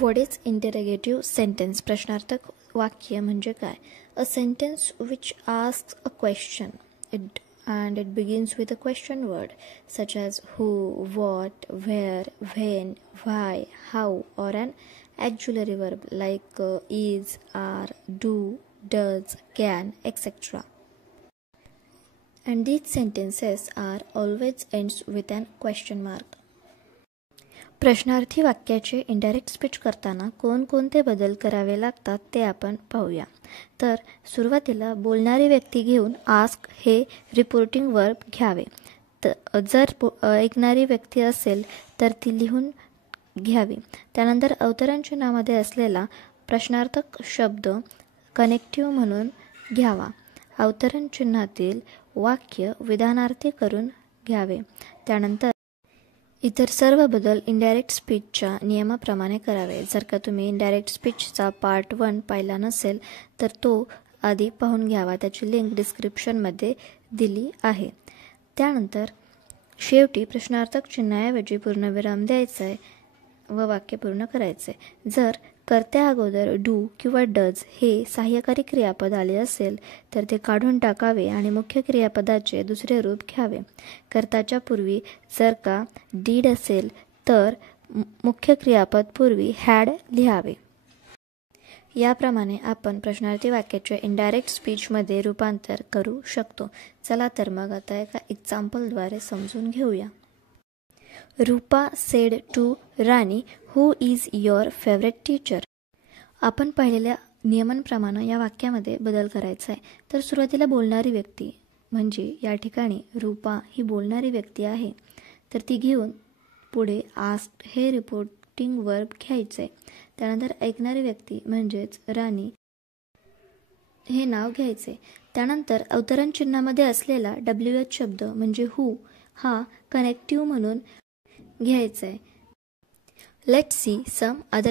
What is interrogative sentence? प्रश्नार्थक वाक्य म्हणजे काय? A sentence which asks a question and it begins with a question word such as who, what, where, when, why, how, or an auxiliary verb like is, are, do, does, can, etc. And these sentences are always ends with an question mark. प्रश्नार्थी वाक्याचे indirect speech करताना कोणकोणते बदल करावे लागतात ते आपण पाहूया. तर सुरुवातीला बोलणारी व्यक्ती घेऊन आस्क हे रिपोर्टिंग वर्ब घ्यावे. जर ऐकणारी व्यक्ती असेल तर ती लिहून घ्यावी. त्यानंतर अवतरण चिन्हामध्ये असलेला प्रश्नार्थक शब्द कनेक्टिव्ह म्हणून घ्यावा. अवतरण चिन्हातील वाक्य विधानार्थी करून घ्यावे. त्यानंतर इतर सर्व बदल इनडायरेक्ट स्पीचच्या नियमाप्रमाणे करावे. जर का तुम्ही इनडायरेक्ट स्पीचचा पार्ट 1 पाहिला नसेल तर तो आधी पाहून घ्यावा. त्याची लिंक डिस्क्रिप्शनमध्ये दिली आहे. त्यानंतर शेवटी प्रश्नार्थक चिन्हाऐवजी पूर्णविराम द्यायचा आहे व वाक्य पूर्ण करायचे. जर कर्त्या अगोदर डू किंवा डज हे सहाय्यकारी क्रियापद आले असेल तर ते काढून टाकावे आणि मुख्य क्रियापदाचे दुसरे रूप घ्यावे. कर्ताच्या पूर्वी जर का डीड असेल तर मुख्य क्रियापद पूर्वी हॅड लिहावे. याप्रमाणे आपण प्रश्नार्थी वाक्याचे इनडायरेक्ट स्पीचमध्ये रूपांतर करू शकतो. चला तर मग आता एका एक्झाम्पलद्वारे समजून घेऊया. Rupa said to Rani, who is your favourite teacher? आपण पाहिलेल्या नियमांप्रमाणे या वाक्यामध्ये बदल करायचा आहे. तर सुरुवातीला बोलणारी व्यक्ती म्हणजे या ठिकाणी रूपा ही बोलणारी व्यक्ती आहे तर ती घेऊन पुढे आस्क्ड हे रिपोर्टिंग वर्ब घ्यायचं आहे. त्यानंतर ऐकणारी व्यक्ती म्हणजेच राणी हे नाव घ्यायचे. त्यानंतर अवतरण चिन्हामध्ये असलेला WH शब्द म्हणजे हू हा कनेक्टिव्ह म्हणून घ्यायचा आहे. Let's see some other